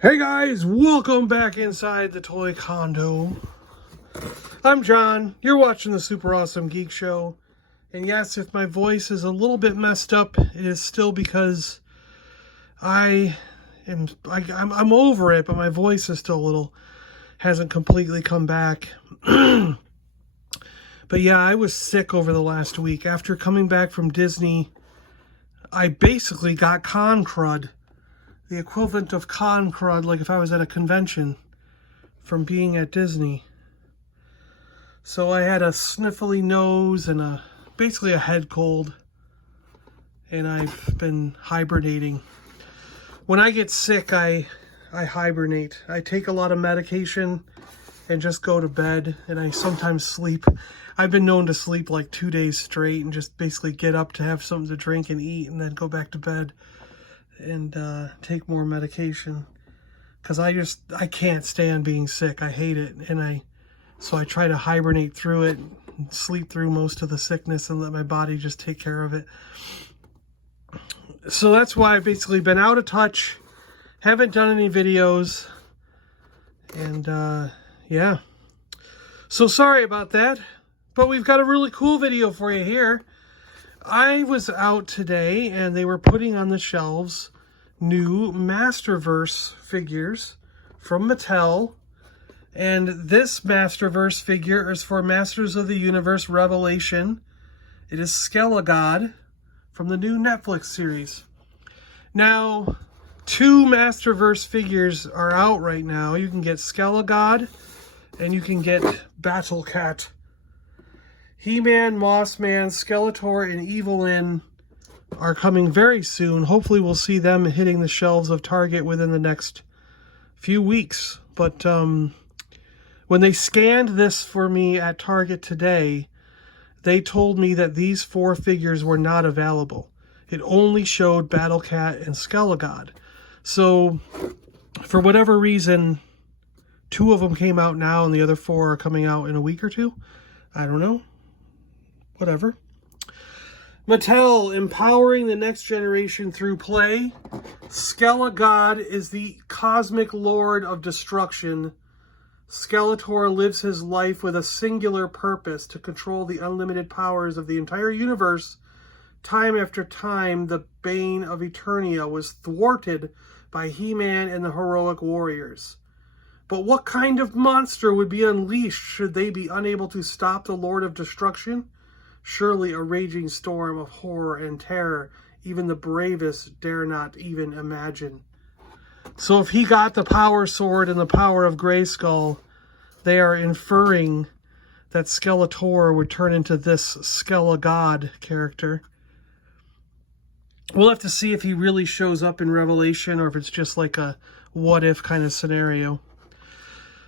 Hey guys, welcome back inside the toy condo. I'm John, you're watching the Super Awesome Geek Show. And yes, if my voice is a little bit messed up, it is still because I'm over it, but my voice is still hasn't completely come back. But yeah, I was sick over the last week. After coming back from Disney, I basically got con crud. The equivalent of con crud, like if I was at a convention from being at Disney. So I had a sniffly nose and basically a head cold. And I've been hibernating. When I get sick, I hibernate. I take a lot of medication and just go to bed. And I sometimes sleep. I've been known to sleep like 2 days straight and just basically get up to have something to drink and eat and then go back to bed and take more medication, because I can't stand being sick. I hate it, and so I try to hibernate through it, and sleep through most of the sickness, and let my body just take care of it. So that's why I've basically been out of touch, haven't done any videos, and yeah. So sorry about that, but we've got a really cool video for you here. I was out today and they were putting on the shelves new Masterverse figures from Mattel. And this Masterverse figure is for Masters of the Universe Revelation. It is Skelegod from the new Netflix series. Now, 2 Masterverse figures are out right now. You can get Skelegod and you can get Battle Cat. He-Man, Mossman, Skeletor, and Evelyn are coming very soon. Hopefully we'll see them hitting the shelves of Target within the next few weeks. But when they scanned this for me at Target today, they told me that these 4 figures were not available. It only showed Battle Cat and Skelegod. So for whatever reason, 2 of them came out now and the other 4 are coming out in a week or 2. I don't know. Whatever. Mattel, empowering the next generation through play. Skelegod is the cosmic lord of destruction. Skeletor lives his life with a singular purpose: to control the unlimited powers of the entire universe. Time after time, the bane of Eternia was thwarted by He-Man and the heroic warriors. But what kind of monster would be unleashed should they be unable to stop the Lord of Destruction? Surely a raging storm of horror and terror even the bravest dare not even imagine. So if he got the power sword and the power of Grayskull, they are inferring that Skeletor would turn into this Skelegod character. We'll have to see if he really shows up in Revelation or if it's just like a what-if kind of scenario.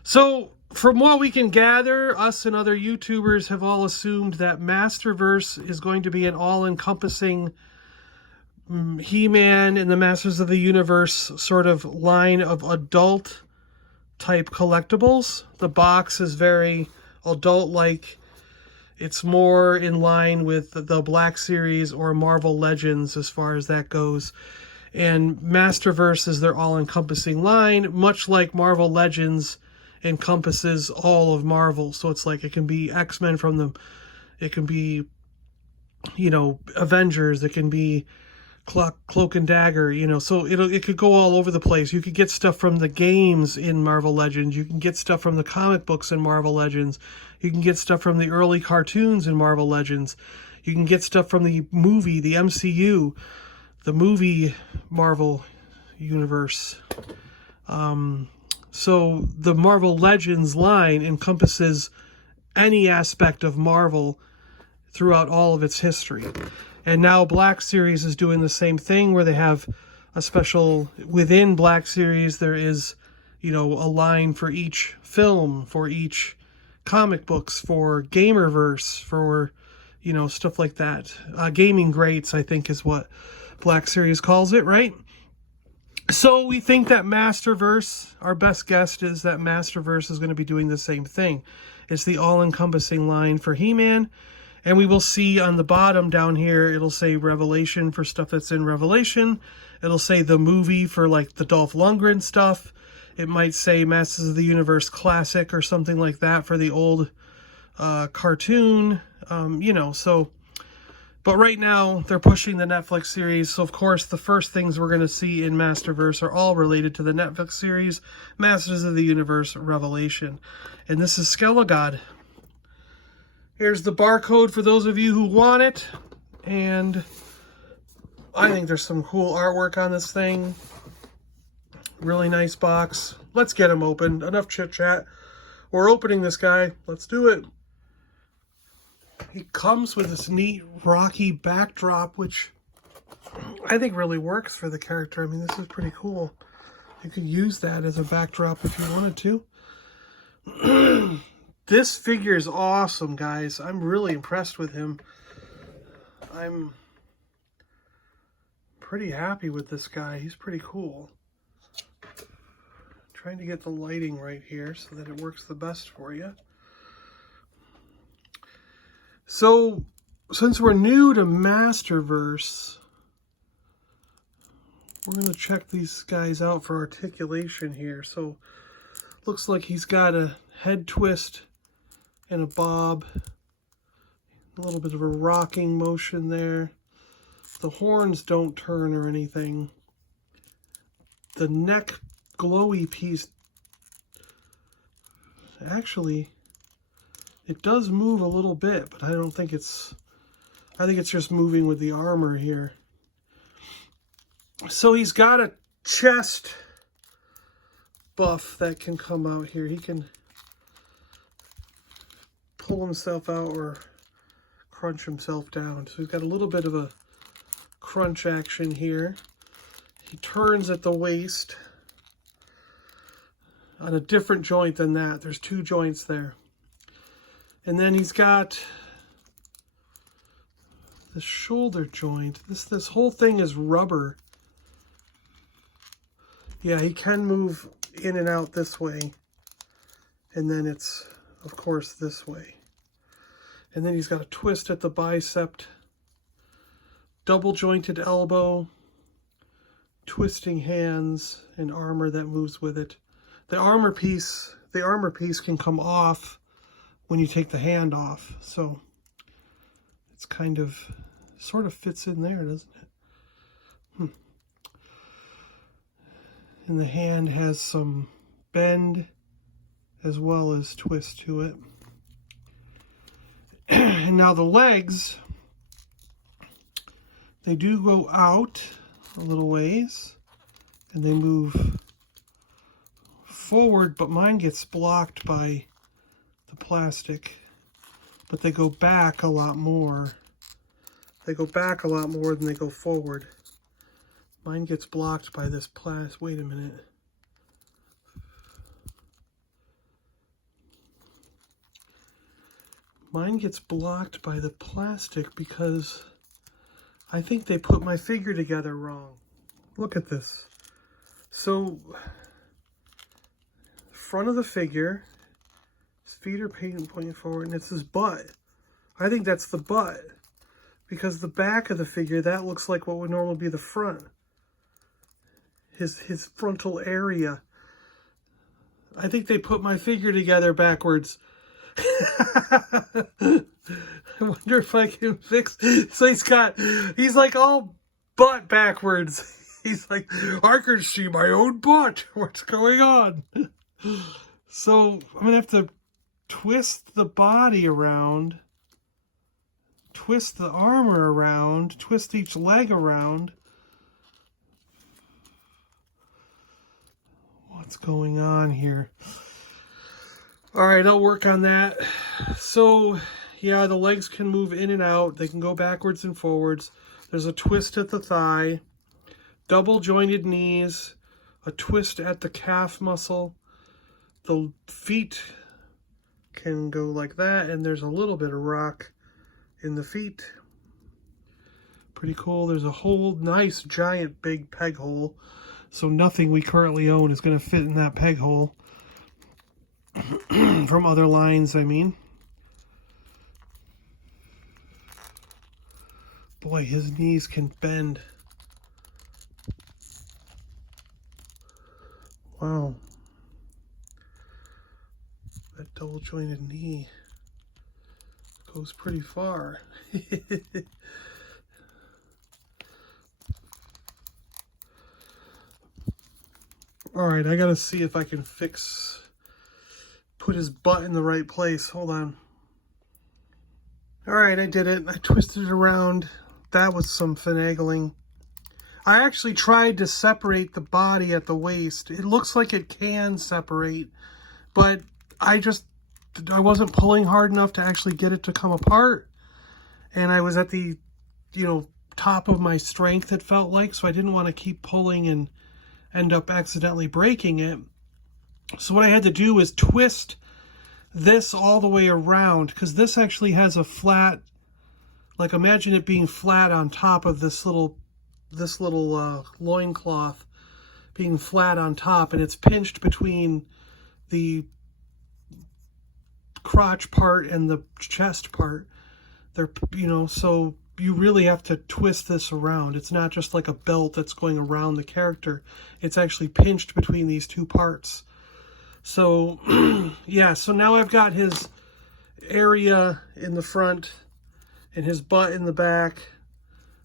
So, from what we can gather, us and other YouTubers have all assumed that Masterverse is going to be an all-encompassing He-Man and the Masters of the Universe sort of line of adult-type collectibles. The box is very adult-like. It's more in line with the Black Series or Marvel Legends as far as that goes. And Masterverse is their all-encompassing line, much like Marvel Legends encompasses all of Marvel. So it's like it can be X-Men from them, it can be, Avengers, it can be Cloak and Dagger, so it could go all over the place. You could get stuff from the games in Marvel Legends, you can get stuff from the comic books in Marvel Legends, you can get stuff from the early cartoons in Marvel Legends, you can get stuff from the movie, the MCU, the movie Marvel Universe. So the Marvel Legends line encompasses any aspect of Marvel throughout all of its history. And now Black Series is doing the same thing, where they have a special, within Black Series, there is, a line for each film, for each comic books, for Gamerverse, for, stuff like that. Gaming Greats, I think, is what Black Series calls it, right? So we think that Masterverse, our best guess is that Masterverse is going to be doing the same thing. It's the all-encompassing line for He-Man. And we will see on the bottom down here, it'll say Revelation for stuff that's in Revelation. It'll say the movie for like the Dolph Lundgren stuff. It might say Masters of the Universe Classic or something like that for the old cartoon, you know, so. But right now, they're pushing the Netflix series, so of course the first things we're going to see in Masterverse are all related to the Netflix series, Masters of the Universe Revelation. And this is Skelegod. Here's the barcode for those of you who want it, and I think there's some cool artwork on this thing. Really nice box. Let's get him opened. Enough chit-chat. We're opening this guy. Let's do it. He comes with this neat rocky backdrop, which I think really works for the character. I mean, this is pretty cool. You could use that as a backdrop if you wanted to. This figure is awesome, guys. I'm really impressed with him. I'm pretty happy with this guy. He's pretty cool. Trying to get the lighting right here so that it works the best for you. So, since we're new to Masterverse, we're going to check these guys out for articulation here. So, looks like he's got a head twist and a bob. A little bit of a rocking motion there. The horns don't turn or anything. The neck glowy piece, actually, it does move a little bit, but I don't think it's, I think it's just moving with the armor here. So he's got a chest buff that can come out here. He can pull himself out or crunch himself down. So he's got a little bit of a crunch action here. He turns at the waist on a different joint than that. There's two joints there. And then he's got the shoulder joint. This whole thing is rubber. Yeah, he can move in and out this way. And then it's, of course, this way. And then he's got a twist at the bicep. Double jointed elbow. Twisting hands and armor that moves with it. The armor piece can come off when you take the hand off, so it's kind of sort of fits in there, doesn't it? And the hand has some bend as well as twist to it. And now the legs, they do go out a little ways and they move forward, but mine gets blocked by the plastic, but they go back a lot more. They go back a lot more than they go forward. Mine gets blocked by this plastic. Wait a minute. Mine gets blocked by the plastic because I think they put my figure together wrong. Look at this. So, front of the figure, his feet are pointing forward, and it's his butt. I think that's the butt, because the back of the figure, that looks like what would normally be the front. His frontal area. I think they put my figure together backwards. I wonder if I can fix. So he's like all butt backwards. He's like, I can see my own butt. What's going on? So I'm gonna have to twist the body around, twist the armor around, twist each leg around. What's going on here? All right, I'll work on that. So, yeah, the legs can move in and out. They can go backwards and forwards. There's a twist at the thigh, double jointed knees, a twist at the calf muscle. The feet can go like that, and there's a little bit of rock in the feet. Pretty cool. There's a whole nice, giant, big peg hole. So nothing we currently own is going to fit in that peg hole. From other lines, I mean. Boy, his knees can bend. Wow. That double jointed knee goes pretty far. Alright, I gotta see if I can put his butt in the right place. Hold on. Alright, I did it. I twisted it around. That was some finagling. I actually tried to separate the body at the waist. It looks like it can separate, but I wasn't pulling hard enough to actually get it to come apart. And I was at the, top of my strength, it felt like, so I didn't want to keep pulling and end up accidentally breaking it. So what I had to do is twist this all the way around, because this actually has a flat, like imagine it being flat on top of this little loincloth being flat on top, and it's pinched between the crotch part and the chest part. They're, so you really have to twist this around. It's not just like a belt that's going around the character. It's actually pinched between these two parts. So, yeah, so now I've got his area in the front and his butt in the back.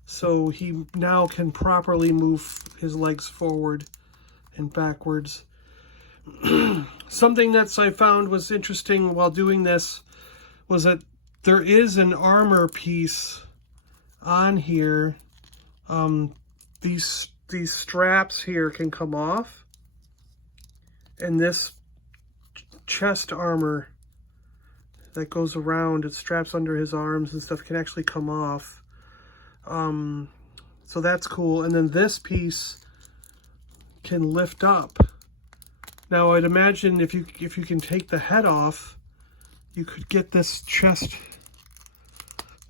So he now can properly move his legs forward and backwards. Something that I found was interesting while doing this was that there is an armor piece on here. These straps here can come off, and this chest armor that goes around, it straps under his arms and stuff, can actually come off. So that's cool. And then this piece can lift up. Now I'd imagine if you can take the head off, you could get this chest.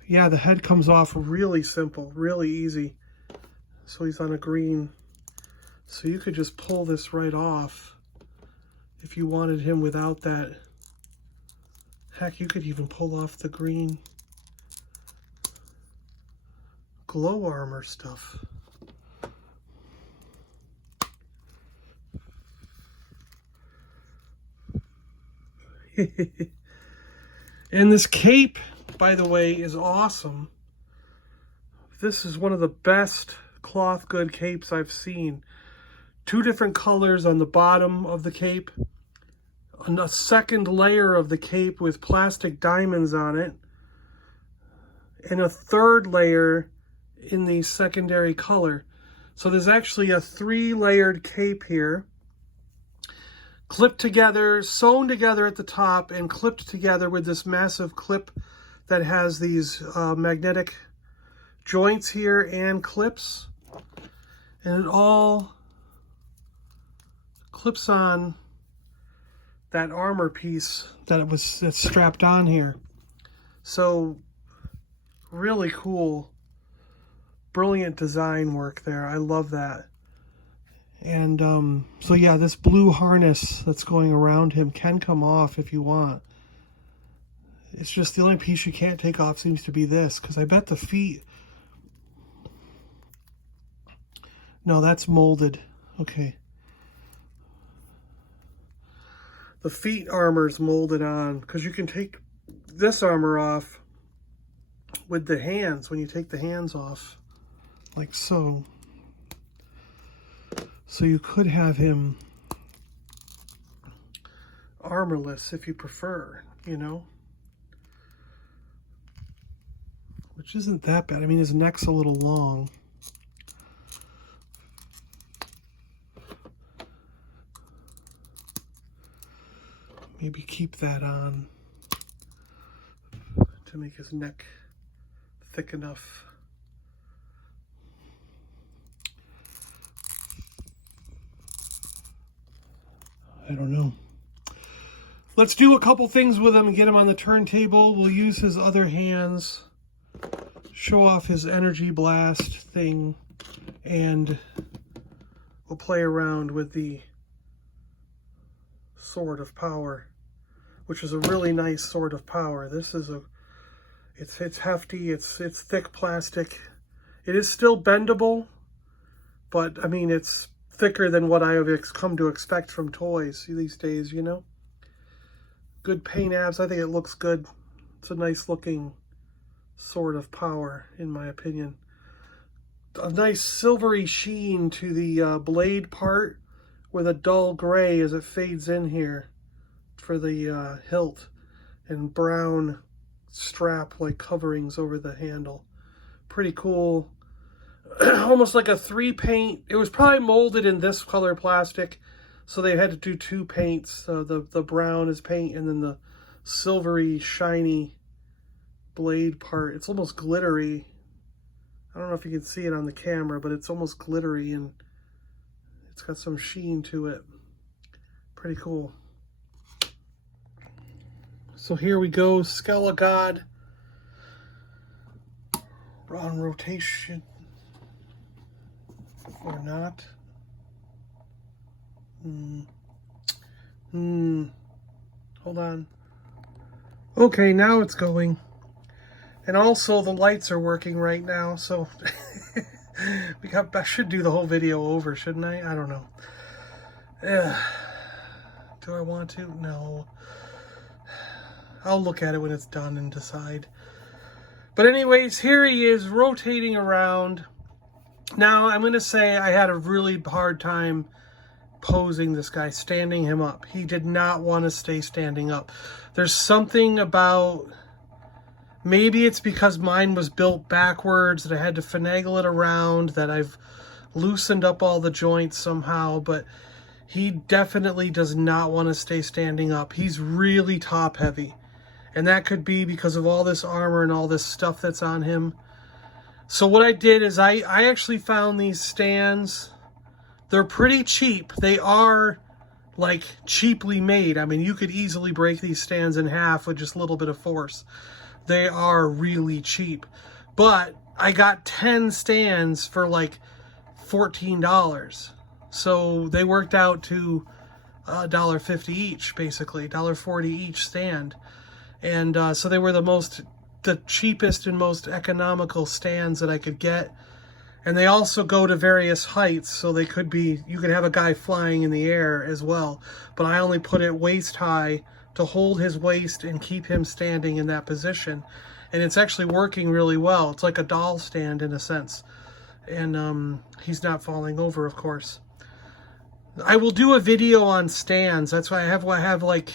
Yeah, the head comes off really simple, really easy. So he's on a green. So you could just pull this right off if you wanted him without that. Heck, you could even pull off the green glow armor stuff. And this cape, by the way, is awesome. This is one of the best cloth good capes I've seen. 2 different colors on the bottom of the cape, and a second layer of the cape with plastic diamonds on it, and a third layer in the secondary color. So there's actually a 3-layered cape here, clipped together, sewn together at the top, and clipped together with this massive clip that has these magnetic joints here and clips. And it all clips on that armor piece that's strapped on here. So really cool, brilliant design work there. I love that. And so yeah, this blue harness that's going around him can come off if you want. It's just the only piece you can't take off seems to be this, because I bet the feet... No, that's molded. Okay. The feet armor's molded on, because you can take this armor off with the hands when you take the hands off, like so. So you could have him armorless if you prefer, which isn't that bad. I mean, his neck's a little long. Maybe keep that on to make his neck thick enough. I don't know. Let's do a couple things with him and get him on the turntable. We'll use his other hands, show off his energy blast thing, and we'll play around with the sword of power, which is a really nice sword of power. This is it's hefty, it's thick plastic. It is still bendable, but I mean it's thicker than what I have come to expect from toys these days, you know. Good paint apps. I think it looks good. It's a nice looking sort of power, in my opinion. A nice silvery sheen to the blade part with a dull gray as it fades in here for the hilt, and brown strap like coverings over the handle. Pretty cool. Almost like a 3-paint. It was probably molded in this color plastic, so they had to do 2 paints. The brown is paint, and then the silvery shiny blade part. It's almost glittery. I don't know if you can see it on the camera, but it's almost glittery, and it's got some sheen to it. Pretty cool. So here we go, Skelegod on rotation, or not. Hold on. Okay, now it's going. And also the lights are working right now, so I should do the whole video over, shouldn't I? I don't know. Do I want to? No. I'll look at it when it's done and decide. But anyways, here he is rotating around. Now, I'm going to say I had a really hard time posing this guy, standing him up. He did not want to stay standing up. There's something about... Maybe it's because mine was built backwards, that I had to finagle it around, that I've loosened up all the joints somehow, but he definitely does not want to stay standing up. He's really top heavy. And that could be because of all this armor and all this stuff that's on him. So what I did is I actually found these stands. They're pretty cheap. They are like cheaply made. I mean, you could easily break these stands in half with just a little bit of force. They are really cheap. But I got 10 stands for like $14. So they worked out to $1.50 each, basically. $1.40 each stand. And so they were the cheapest and most economical stands that I could get. And they also go to various heights, so they could be, you could have a guy flying in the air as well. But I only put it waist high to hold his waist and keep him standing in that position. And it's actually working really well. It's like a doll stand in a sense. And he's not falling over, of course. I will do a video on stands. That's why I have like,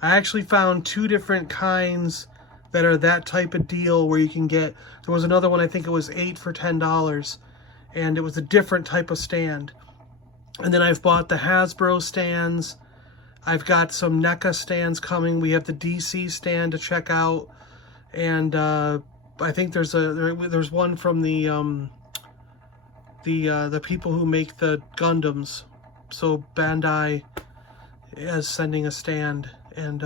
I actually found 2 different kinds that are that type of deal where you can get, there was another one, I think it was 8 for $10, and it was a different type of stand. And then I've bought the Hasbro stands. I've got some NECA stands coming. We have the DC stand to check out. And I think there's one from the people who make the Gundams. So Bandai is sending a stand. And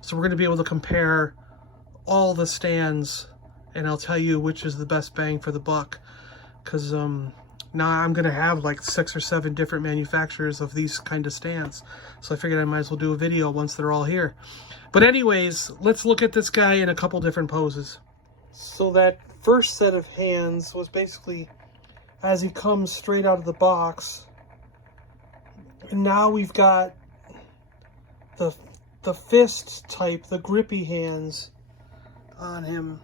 so we're going to be able to compare all the stands, and I'll tell you which is the best bang for the buck. Because now I'm going to have like 6 or 7 different manufacturers of these kind of stands. So I figured I might as well do a video once they're all here. But anyways, let's look at this guy in a couple different poses. So that first set of hands was basically as he comes straight out of the box. And now we've got the fist type, the grippy hands on him.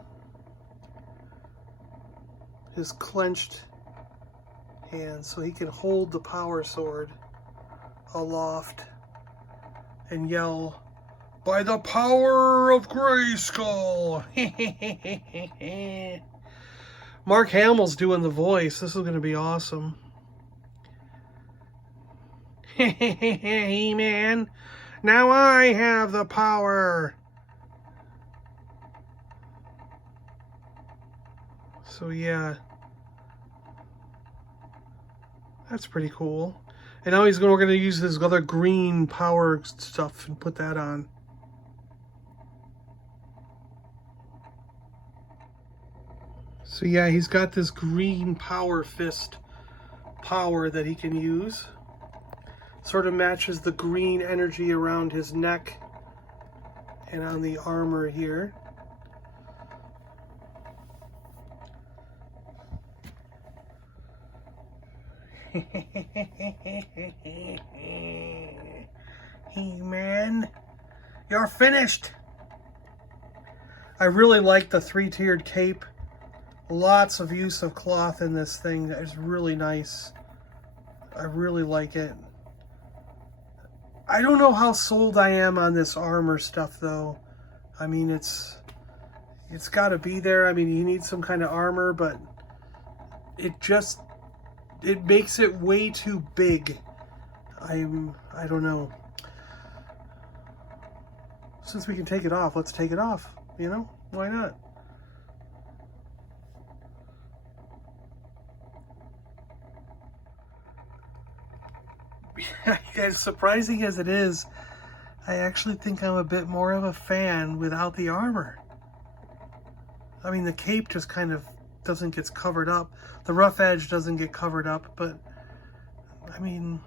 His clenched hands, so he can hold the power sword aloft and yell, "By the power of Grayskull!" Mark Hamill's doing the voice. This is going to be awesome. He-Man, now I have the power. So yeah, that's pretty cool. And now we're going to use his other green power stuff and put that on. So yeah, he's got this green power fist power that he can use. Sort of matches the green energy around his neck and on the armor here. He-Man, you're finished. I really like the three-tiered cape. Lots of use of cloth in this thing. It's really nice. I really like it. I don't know how sold I am on this armor stuff, though. I mean, it's got to be there. I mean, you need some kind of armor, but it makes it way too big. I don't know. Since we can take it off, let's take it off. You know, why not? As surprising as it is, I actually think I'm a bit more of a fan without the armor. I mean, the cape just kind of doesn't get covered up. The rough edge doesn't get covered up, but I mean,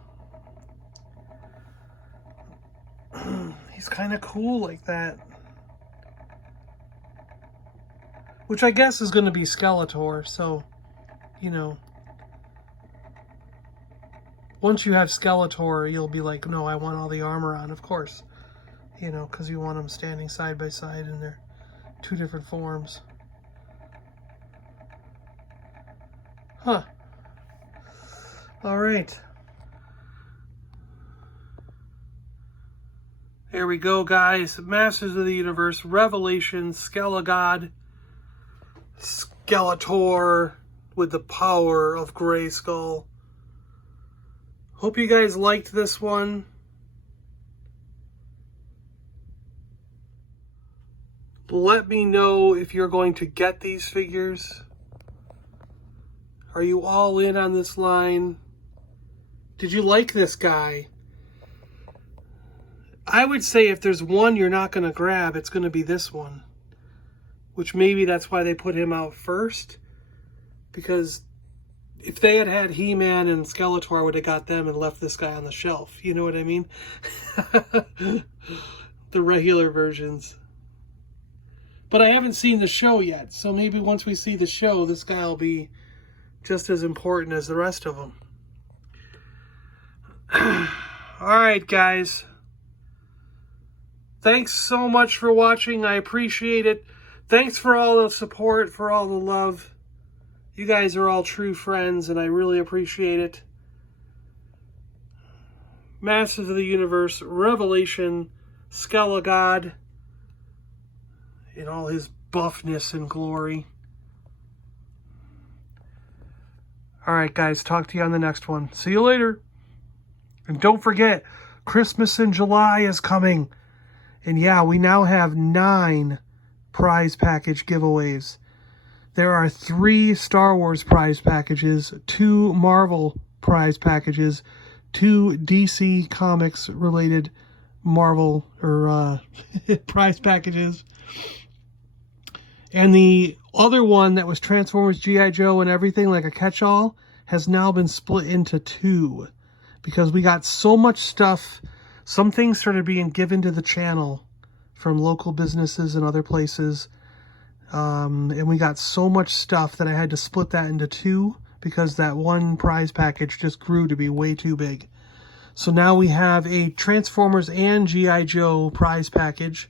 he's kind of cool like that. Which I guess is going to be Skeletor, so, you know. Once you have Skeletor, you'll be like, no, I want all the armor on, of course. You know, because you want them standing side by side in their two different forms. Huh. All right. Here we go, guys. Masters of the Universe, Revelation, Skelegod, Skeletor with the power of Grayskull. Hope you guys liked this one. Let me know if you're going to get these figures. Are you all in on this line? Did you like this guy? I would say if there's one you're not going to grab, it's going to be this one. Which maybe that's why they put him out first. Because if they had had He-Man and Skeletor, I would have got them and left this guy on the shelf. You know what I mean? The regular versions. But I haven't seen the show yet. So maybe once we see the show, this guy will be just as important as the rest of them. Alright, guys. Thanks so much for watching. I appreciate it. Thanks for all the support, for all the love. You guys are all true friends, and I really appreciate it. Masters of the Universe, Revelation, Skelegod, in all his buffness and glory. Alright, guys, talk to you on the next one. See you later. And don't forget, Christmas in July is coming. And yeah, we now have 9 prize package giveaways. There are 3 Star Wars prize packages, 2 Marvel prize packages, 2 DC Comics related Marvel or prize packages. And the other one that was Transformers, G.I. Joe, and everything, like a catch-all, has now been split into 2. Because we got so much stuff. Some things started being given to the channel from local businesses and other places. And we got so much stuff that I had to split that into 2 because that one prize package just grew to be way too big. So now we have a Transformers and G.I. Joe prize package.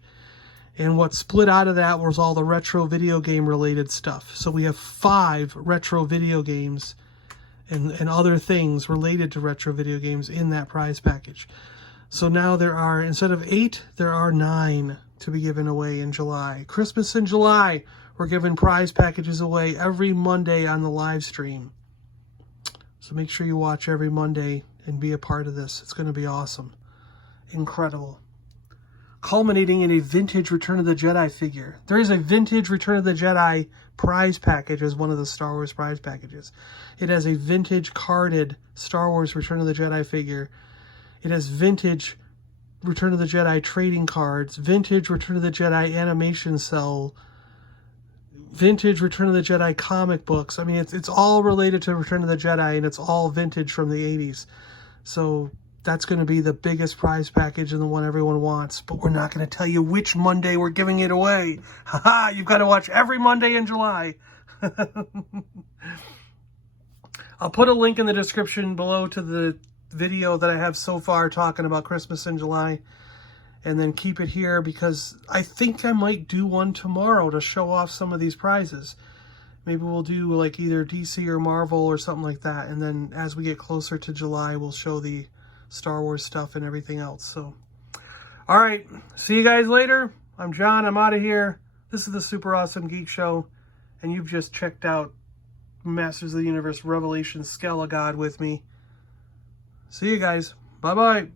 And what split out of that was all the retro video game related stuff. So we have 5 retro video games and other things related to retro video games in that prize package. So now there are, instead of 8, there are 9 to be given away in July. Christmas in July, we're giving prize packages away every Monday on the live stream. So make sure you watch every Monday and be a part of this. It's going to be awesome. Incredible. Culminating in a vintage Return of the Jedi figure. There is a vintage Return of the Jedi prize package as one of the Star Wars prize packages. It has a vintage carded Star Wars Return of the Jedi figure. It has vintage Return of the Jedi trading cards, vintage Return of the Jedi animation cell, vintage Return of the Jedi comic books. I mean, it's all related to Return of the Jedi, and it's all vintage from the 80s. So that's going to be the biggest prize package and the one everyone wants. But we're not going to tell you which Monday we're giving it away. Haha, you've got to watch every Monday in July. I'll put a link in the description below to the video that I have so far talking about Christmas in July. And then keep it here because I think I might do one tomorrow to show off some of these prizes. Maybe we'll do like either DC or Marvel or something like that. And then as we get closer to July, we'll show the Star Wars stuff and everything else. So, all right. See you guys later. I'm John. I'm out of here. This is the Super Awesome Geek Show. And you've just checked out Masters of the Universe Revelation Skelegod with me. See you guys. Bye-bye.